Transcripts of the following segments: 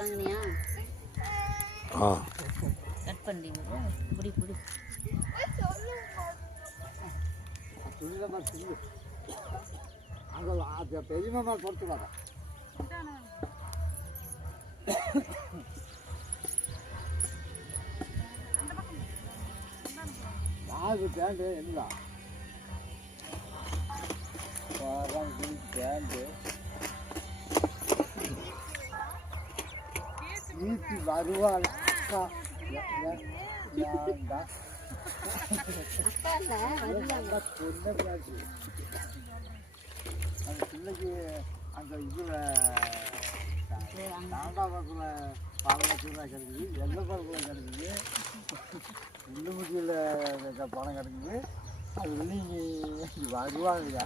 வாங்கினியா? Cut பண்ணி புடி புடி அங்கே பெரியமா பொறுத்து வர யாருக்கு பேண்டு என்ன பேண்டு வீட்டு வருவாள் அந்த பிள்ளைக்கு அந்த இதில் நாண்டாபுரத்தில் பாலத்தில் கிடைக்குது, எல்லப்பரத்தில் கிடைக்குது, உள்ளுமுட்டியில் பணம் கிடைக்குது. அது வெளியே வருவாங்க.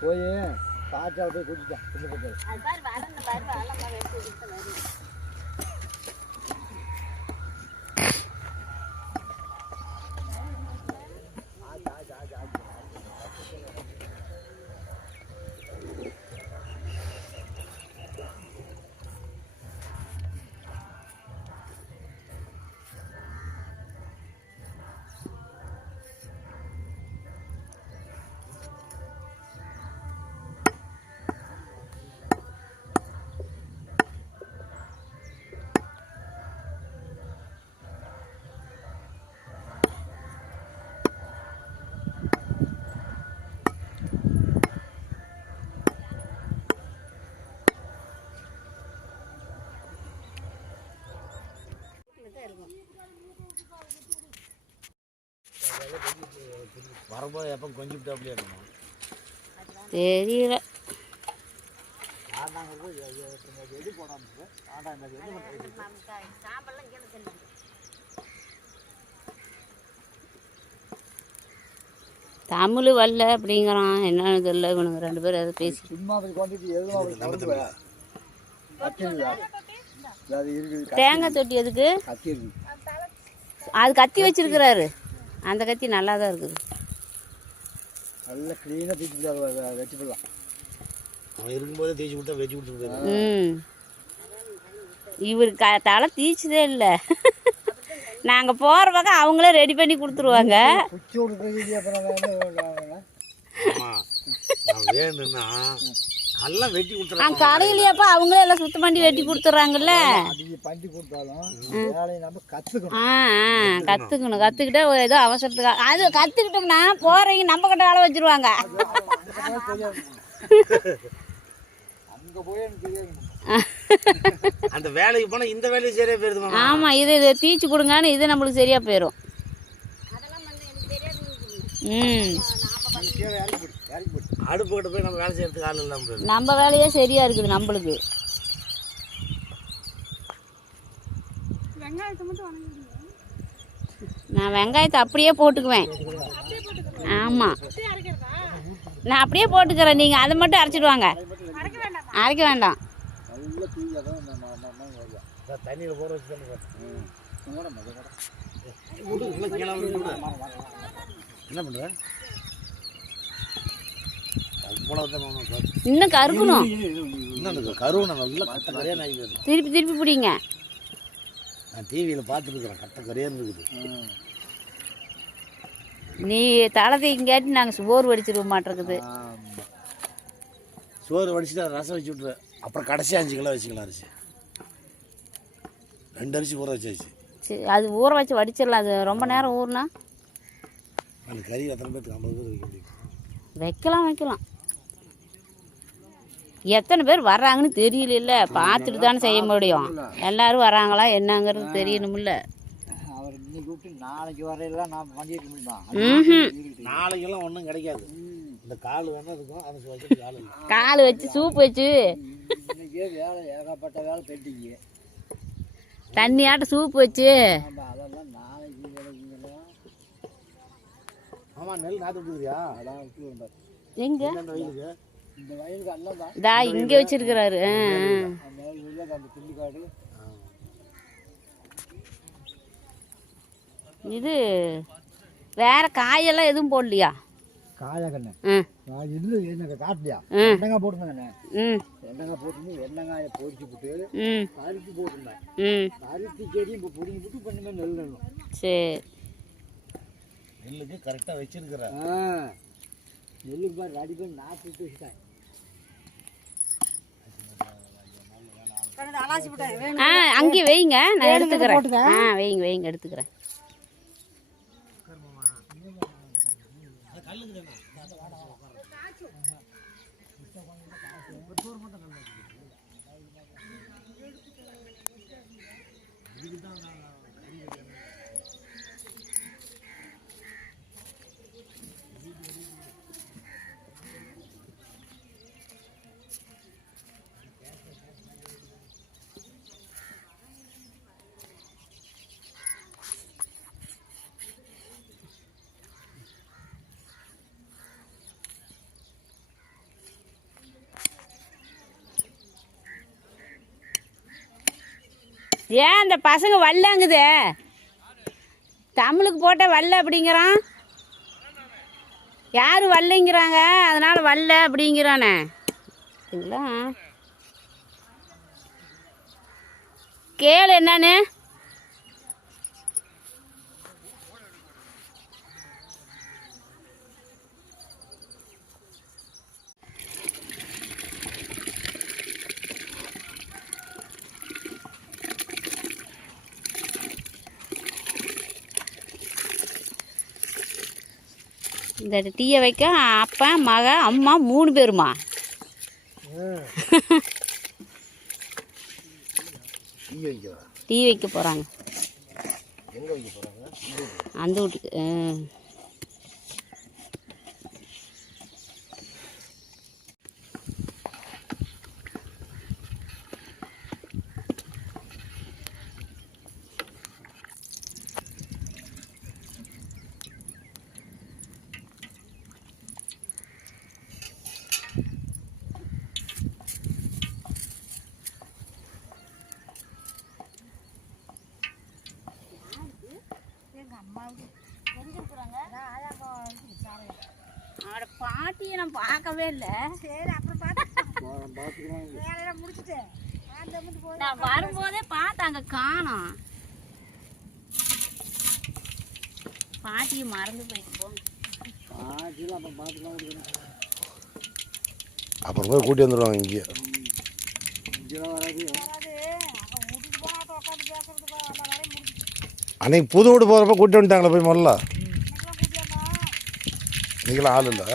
போய் காற்றா போய் குடிச்சா வரும்போது எப்போ கொஞ்சம் விட்டாப்லேயே இருக்கணும் தெரியல. எது போடாமல் தமிழ் வரல அப்படிங்கிறான். என்னன்னு தெரியல. இவனுங்க ரெண்டு பேரும் எதை பேசி சும்மா தேங்காய் தொட்டி எதுக்கு? அது கத்தி வச்சிருக்கிறாரு. அந்த கத்தி நல்லா தான் இருக்குது. நல்லா க்ளீனாக தீச்சு வச்சு போடலாம். அவன் இருக்கும்போதே தேய்ச்சி விட்டா வச்சு கொடுத்துருக்காரு. இவர் தலை தீச்சதே இல்லை. நாங்கள் போகிற பக்கம் அவங்களே ரெடி பண்ணி கொடுத்துருவாங்க. வேணும்னா நல்லா வெட்டி கொடுத்துறாங்க. கடையிலேயப்பா அவங்களே எல்லாம் சுத்தம் பண்ணி வெட்டி கொடுத்துட்றாங்கல்ல. பண்ணி கொடுத்தாலும் வேலையை நம்ம கற்றுக்கணும். கற்றுக்கணும். கற்றுக்கிட்டா ஏதோ அவசரத்துக்கு அது கற்றுக்கிட்டோம்னா போகிறவங்க நம்ம கிட்ட வேலை வச்சுருவாங்க. அங்கே போய் எனக்கு தெரியாது. அந்த வேலைக்கு போனால் இந்த வேலையை சரியாக போயிடுது. ஆமாம், இது தீச்சு கொடுங்கன்னு இது நம்மளுக்கு சரியாக போயிடும். அடுப்பு கிட்ட போய் நம்ம வேலை செய்யறதுக்கு ஆள் இல்லாமல் நம்ம வேலையே சரியா இருக்குது நம்மளுக்கு. நான் வெங்காயத்தை அப்படியே போட்டுக்குவேன். ஆமாம், நான் அப்படியே போட்டுக்கிறேன். நீங்கள் அதை மட்டும் அரைச்சிடுவாங்க. அரைக்க வேண்டாம். தண்ணியில் போட வச்சு என்ன பண்ணுவேன்? இன்னும் கருக்கணும். திருப்பி திருப்பி பிடிங்க. நான் டிவியில் பார்த்துருக்குறேன். கட்ட கரையாக இருக்குது. நீ தலை தேய்க்காட்டி நாங்கள் சோறு வடிச்சிருக்க மாட்டேருக்குது. சோறு வடிச்சுட்டு ரசம் வச்சு விட்ருவேன். அப்புறம் கடைசி 5 கிலோ வச்சுக்கலாம். அரிசி 2 அரிசி ஊற வச்சாச்சு. சரி, அது ஊற வச்சு வடிச்சிடலாம். அது ரொம்ப நேரம் ஊறுனா அந்த கறி எத்தனை பேருக்கு 50 பேர் வைக்க முடியும்? வைக்கலாம். எத்தனை பேர் வர்றாங்கன்னு தெரியல. பார்த்துட்டு தானே செய்ய முடியும். எல்லாரும் வராங்களா என்னங்கிறது தெரியணும்ல. அவர் இன்னைக்கு கூப்பிட்டு நாளைக்கு வரையெல்லாம் நான் பண்ணிக்க முடியுமா? நாளைக்கெல்லாம் ஒன்றும் கிடைக்காது. இந்த கால் வேணும் இருக்கும். அதை கால் வச்சு சூப் வச்சு இன்னைக்கே வேலை ஏகப்பட்ட வேலை பெட்டிங்க. தண்ணியாட்ட சூப் வச்சு அதெல்லாம் நாளைக்கு வேலைக்குங்களா? ஆமாம், நெல் நாற்று விட்டுருக்கியா? அதான் விட்டு எங்க இந்த வயலுக்கு அல்லதான் இதா இங்கே வச்சிருக்கிறாரு. அந்த பிள்ளிக்காடு இது வேற காயெல்லாம் எதுவும் போடலையா? காயா கண்ணு ம் இல்லை எனக்கு காட்டலையா? எண்ணெங்காய் போட்டுருந்தேன். எண்ணெங்காய் போட்டு எண்ணெங்காயை பொரிச்சு போட்டு பருத்தி போட்டுருந்தேன். பருத்தி செடி இப்போ பிடிங்கி போட்டு பண்ணுமே நெல் நெல்லும். சரி, நெல்லுக்கு கரெக்டாக வச்சிருக்கிறேன். நெல்லுக்கு பாரு ரெடி பண்ணி நான் போட்டு வச்சுட்டேன். அங்கேயே வைங்க, நான் எடுத்துக்கிறேன். வைங்க வைங்க, எடுத்துக்கிறேன். ஏன் அந்த பசங்க வல்லங்குது? தமிழுக்கு போட்ட வல்ல அப்படிங்கிறான். யார் வல்லைங்கிறாங்க, அதனால வல்ல அப்படிங்கிறானே. சரிங்களா, கேளு என்னன்னு. இந்த டீயை வைக்க அப்பா மக அம்மா 3 பேருமா? டீ வைக்க போகிறாங்க. அந்த வீட்டுக்கு. அவட பாட்டியை நான் பார்க்கவே இல்லை. சரி, அப்புறம் பார்த்து நான் வரும்போதே பார்த்தாங்க, காணோம். பாட்டியை மறந்து போயிட்டு அப்புறம் போய் கூட்டி வந்துடுவாங்க. இங்கே அன்னைக்கு புது வீடு போகிறப்ப கூட்டி வந்துட்டாங்களே போய் முதல்ல. நீங்களும் ஆள் இல்லை.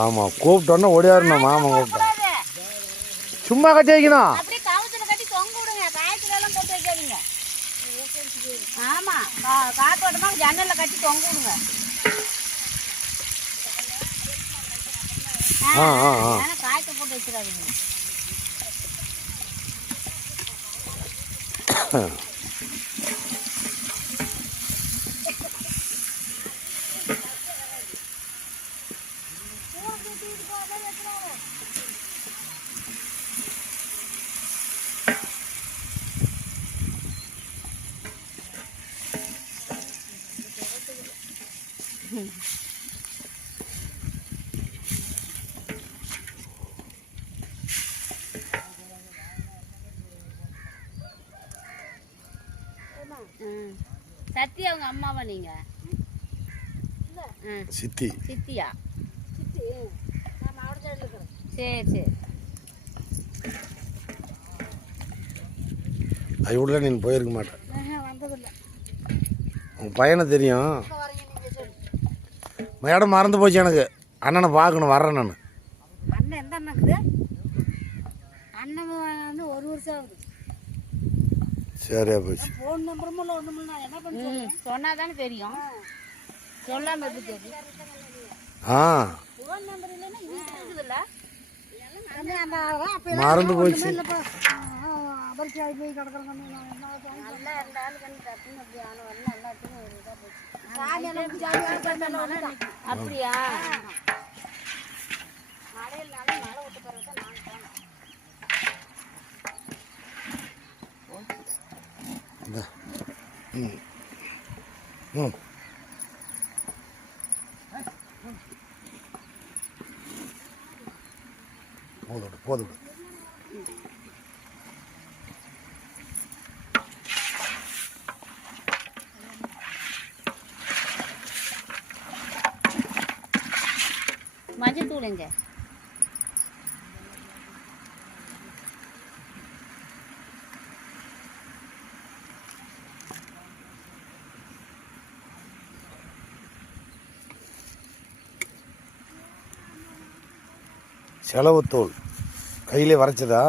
ஆமாம், கூப்பிட்டோன்னா ஓடியாருண்ணா. மாமா கூப்பிட்டோம். சும்மா கட்டி வைக்கணும். ஆமாம், காத்தோட்டமாக ஜன்னலில் கட்டி தொங்க விடுங்க. காய்ச்சல் போட்டு வச்சிடாதீங்க. சத்தி அவங்க அம்மாவா நீங்க? சித்தி. சித்தியா? சரி சரி. அது உள்ள நீ போயிருக்க மாட்டேன். வந்ததில்லை. உங்கள் பையனை தெரியும். இடம் மறந்து போச்சு எனக்கு. அண்ணனை பார்க்கணும், வர்றேன் நான். அண்ணன் எந்த அண்ணாக்குது? அண்ணன் வந்து 1 வருஷம் ஆகுது. சரியா போச்சு. ஃபோன் நம்பரும் இல்லை ஒன்றும் இல்லை. என்ன பண்ணி சொன்னால் தானே தெரியும். சொல்லாமல் எப்படி தெரியும்? ஃபோன் நம்பர் இல்லைன்னா இது இருக்குதுல்ல. மறந்து போச்சு. அப்படியா? போதும். மஞ்சள் தூள் எங்க? செலவுத்தூள் கையிலே வரைச்சதா?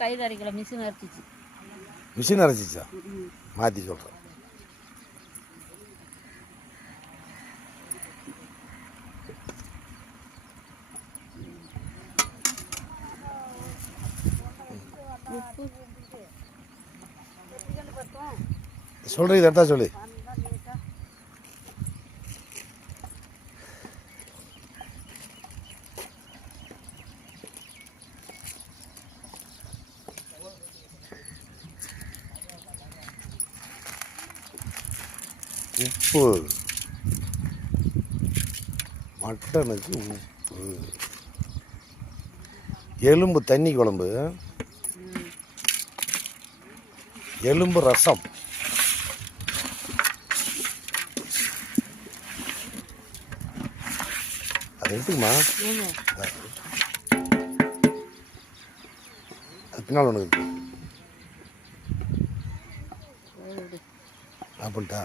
கையில் அரைக்கல, மிஷின் அரைச்சிச்சு. மிஷின் அரைச்சிச்சா? மாற்றி சொல்கிறேன். சொல்கிறீங்க கரெக்டாக சொல்லு. உப்பு, மட்டனுக்கு உப்பு, எலும்பு தண்ணி குழம்பு, எலும்பு ரசம், அது எடுத்துக்குமா? அது பின்னால் ஒன்று இருக்கு. அப்படின்ட்டா?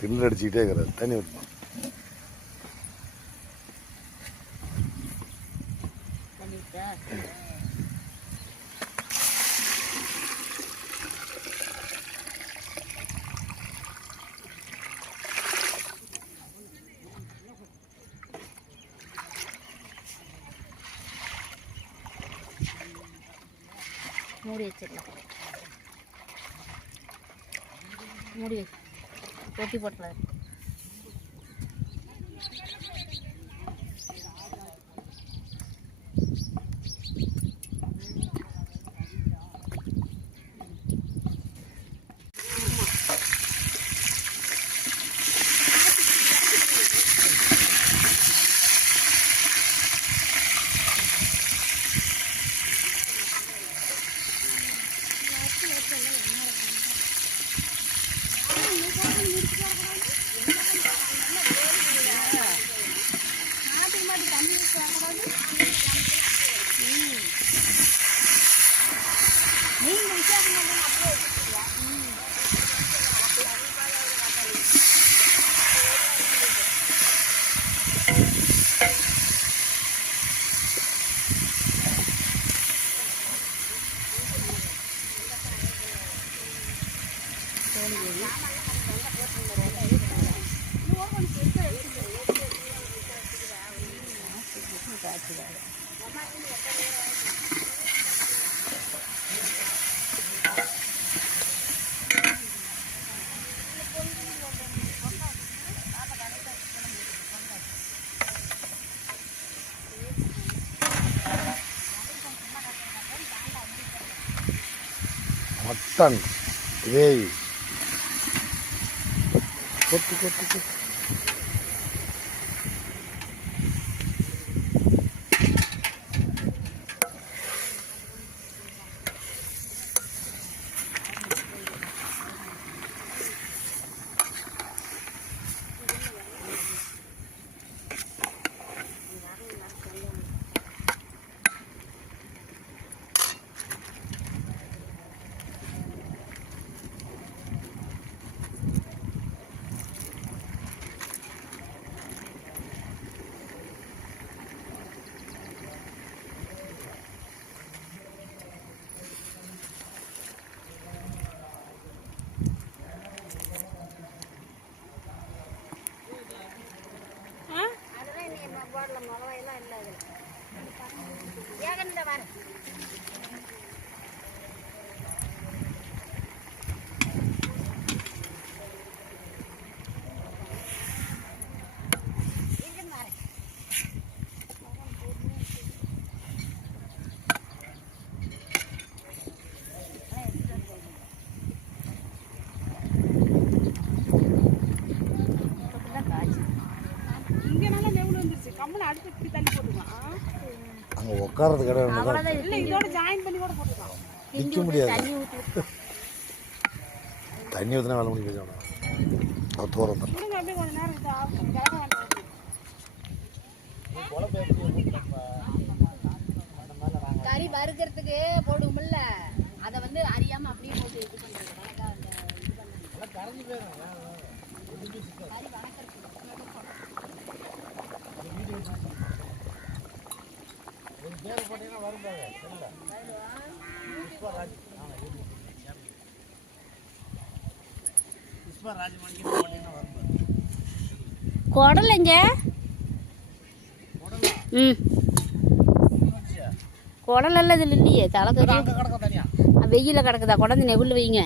கிண்டல் அடிச்சுக்கிட்டே இருக்கிறார். தண்ணி விட்டுமா? மூடி வச்சிடலாம். மூடி கொட்டி போட்டலாம். மட்டன் கிரேவி கொத்து கொத்து கொத்து. உட்காரது கிடையாது அவ்வளோதான். இல்லை இதோட ஜாயின் பண்ணி கூட போட்டுக்கலாம். நிற்க முடியாது. தண்ணி ஊற்றி தண்ணி ஊற்றினா வேலை முடிக்க வச்சோம். அது தூரம் தான். அப்படியே கொஞ்ச நேரம் கறி வறுக்கிறதுக்கு போடுவோம்ல, அதை வந்து அறியாம அப்படியே போட்டு இது பண்றது. குடலைங்க. ம் குடலெல்லாம் இதில் இல்லையே. தலைக்கறி வெயில கிடக்குதா? குடந்து நெவுள்ள வைங்க.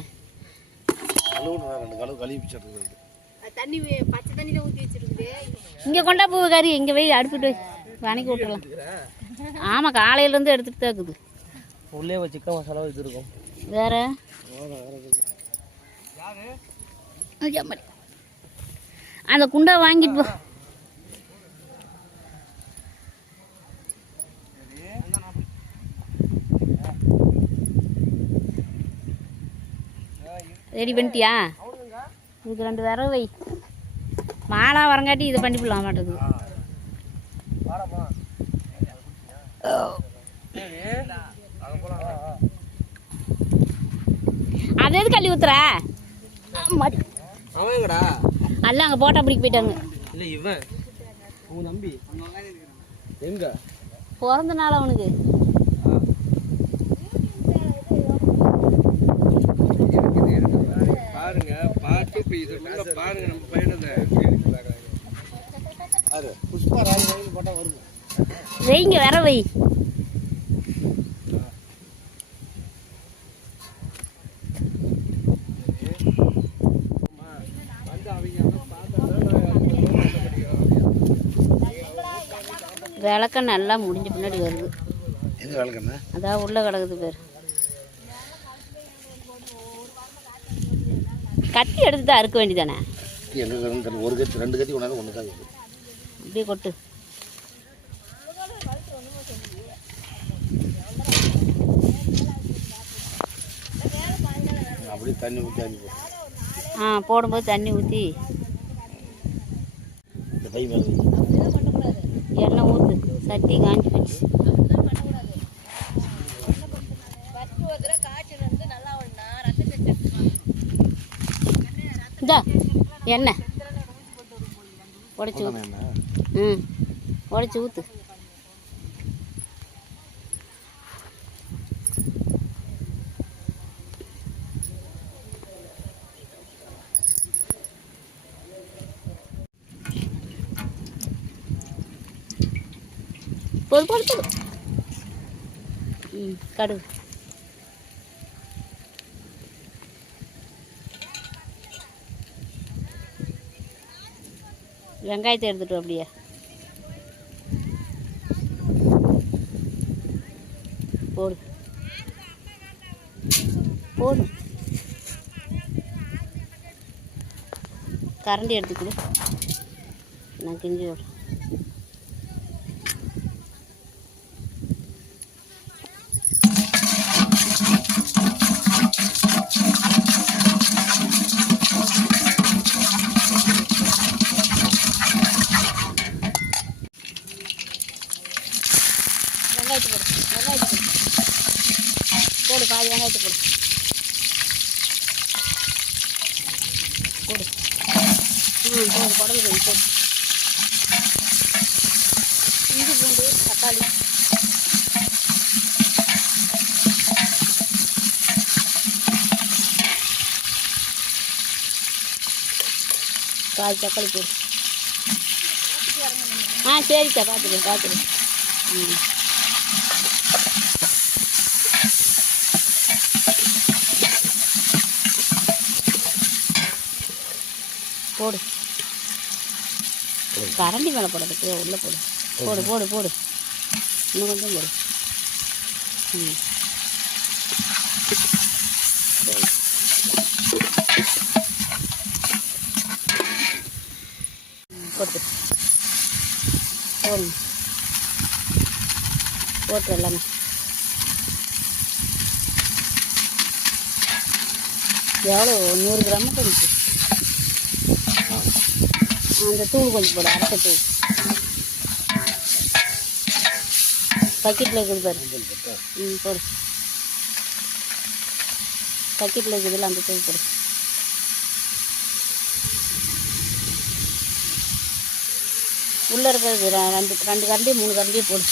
தண்ணி பச்சை தண்ணி தான் ஊற்றி வச்சிருக்குது. இங்கே கொண்டா பூ கறி இங்கே வை, அடுப்பிட்டு வை, வணக்கி விட்டுறலாம். ஆமாம், காலையிலேருந்து எடுத்துகிட்டு தான் இருக்குது. உள்ளே சிக்கன் மசாலா இது இருக்கும். வேற அந்த குண்டா வாங்கிட்டு போ. ரெடி பண்ணிட்டியா? இதுக்கு 2 விரவு வை. மாலா வரங்காட்டி இதை பண்ணி போடலாம் மாட்டேங்குது. அது எது கள்ளி ஊத்துற? அல்ல அங்கே போட்டா பிடிக்க போயிட்டாங்க. இல்லை இவன் உன் தம்பி எங்க பிறந்த நாள் அவனுக்கு. பாருங்க பாட்டு பாருங்க நம்ம பையனதை புஷ்பா ராஜ் போட்டா வருங்க. வைங்க வர வை. விளக்கம் நல்லா முடிஞ்ச பின்னாடி வருது. அதான் உள்ள கிடக்குது பேர். கத்தி எடுத்துட்டு அறுக்க வேண்டியதானே? ஒரு கத்தி 2 கத்தி ஒன்று ஒன்று தான் அப்படியே கொட்டு. அப்படியே தண்ணி ஊற்றி போடும்போது தண்ணி ஊற்றி இந்த பை மேலே எண்ணெய் ஊற்று. சட்டி காஞ்சி போச்சு. இந்தா எண்ணெய் உடச்சி ஊற்று. உடச்சி ஊற்று. போது போது போது. கடுகு. வெங்காயத்தை எடுத்துட்டு அப்படியே போடு போடு. கரண்டி எடுத்துக்கொடு, நான் கிஞ்சி விடுறேன். வெங்காயத்தை போடு, பாதி வெங்காயத்தை போடு. போடு குடம்பு போடு. இஞ்சி பூண்டு தக்காளி பாதி தக்காளி போடு. சரிக்கா, பார்த்துக்கிறேன். போடு. கரண்டி மேலே போடுறதுக்கு உள்ளே போடு. போடு போடு போடு. இன்னும் கொஞ்சம் போடு. போட்டு போடு போட்டு எல்லாமே எவ்வளோ 100 கிராம் கொஞ்சம் அந்த தூள் கொஞ்சம் போடு, அரைச்ச தூள் பக்கெட்டில் இருக்குது பாரு. போடு, பக்கெட்டில் இருக்குதுல்ல அந்த தூள் போடு. உள்ளே இருக்கிறது ரெண்டு கரண்டி 3 கரண்டியே போடு.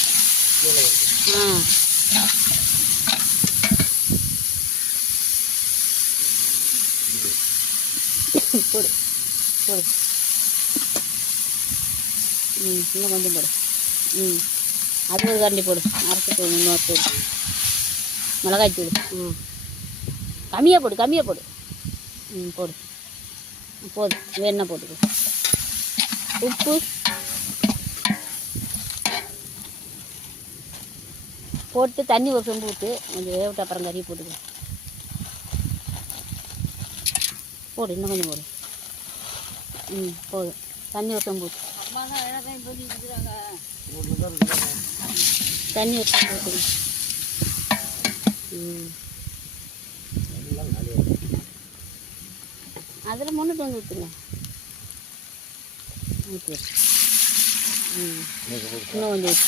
போடு போடு. இன்னும் கொஞ்சம் போடு. அது ஒரு கரண்டி போடு. அரைச்சி தூள், இன்னொரு தூள், மிளகாய் தூள். கம்மியாக போடு, கம்மியாக போடு. போடு, போதும், வேணா போட்டுக்கோ. உப்பு போட்டு தண்ணி ஒரு சொம்பு ஊற்று, கொஞ்சம் வேவிட்டு அப்புறம் கறி போட்டுக்கோ. போடு, இன்னும் கொஞ்சம் போடு. போதும், தண்ணி ஒரு சொம்பு ஊற்று. தண்ணி ஒரு சொம்பு ஊற்றுங்க. அதில் முன்னுட்டு வந்து ஊற்றுங்க. ஊற்று. இன்னும் கொஞ்சம் ஊற்று.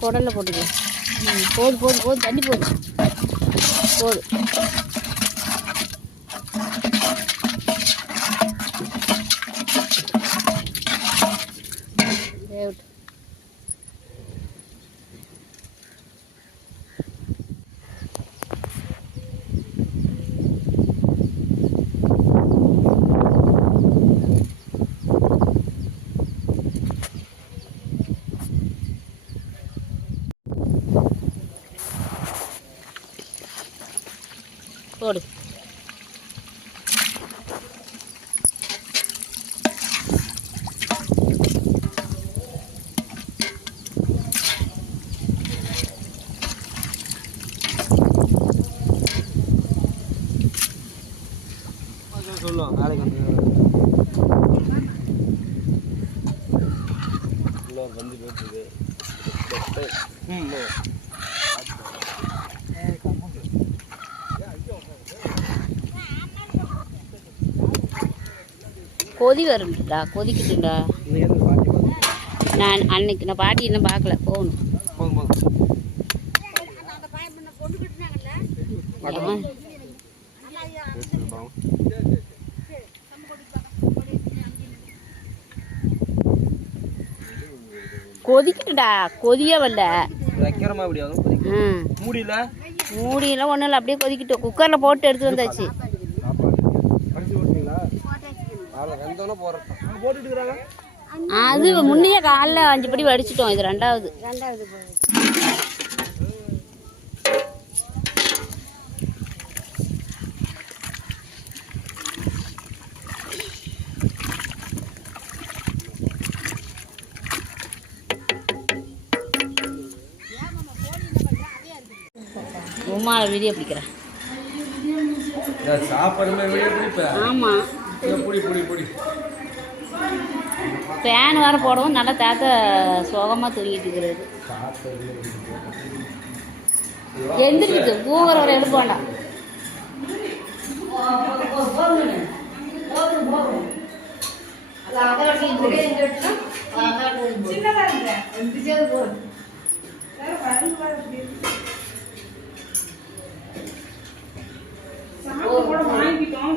குடலில் போட்டுக்க. போதும் போதும் போதும், தண்ணி போதும், போதும். வேவிட்டு போடு. சொல்லுவோம் நாளைக்கு வந்து போயிட்டு கொதி வரும்டா, கொதிக்கிட்டுண்டா. நான் அன்னைக்கு நான் பாட்டி இன்னும் பார்க்கல, போகணும். கொதிக்கிட்டுடா, கொதியே வரல. மூடியெல்லாம் ஒன்றும் இல்லை, அப்படியே கொதிக்கிட்டோம். குக்கரில் போட்டு எடுத்து வந்தாச்சு. அது முன்னையே காலைல 5 படி வடிச்சிட்டோம். இது ரெண்டாவது. உமால வீடியோ பிடிக்கிறேன். ஆமாம், ஃபேன் வேறு போடவும் நல்லா தாத்த சோகமாக தூங்கிட்டு இருக்கிறது. எந்திரிக்குது, தூங்குற வரை எழுப்ப வேண்டாம். வாங்கிட்டோம்.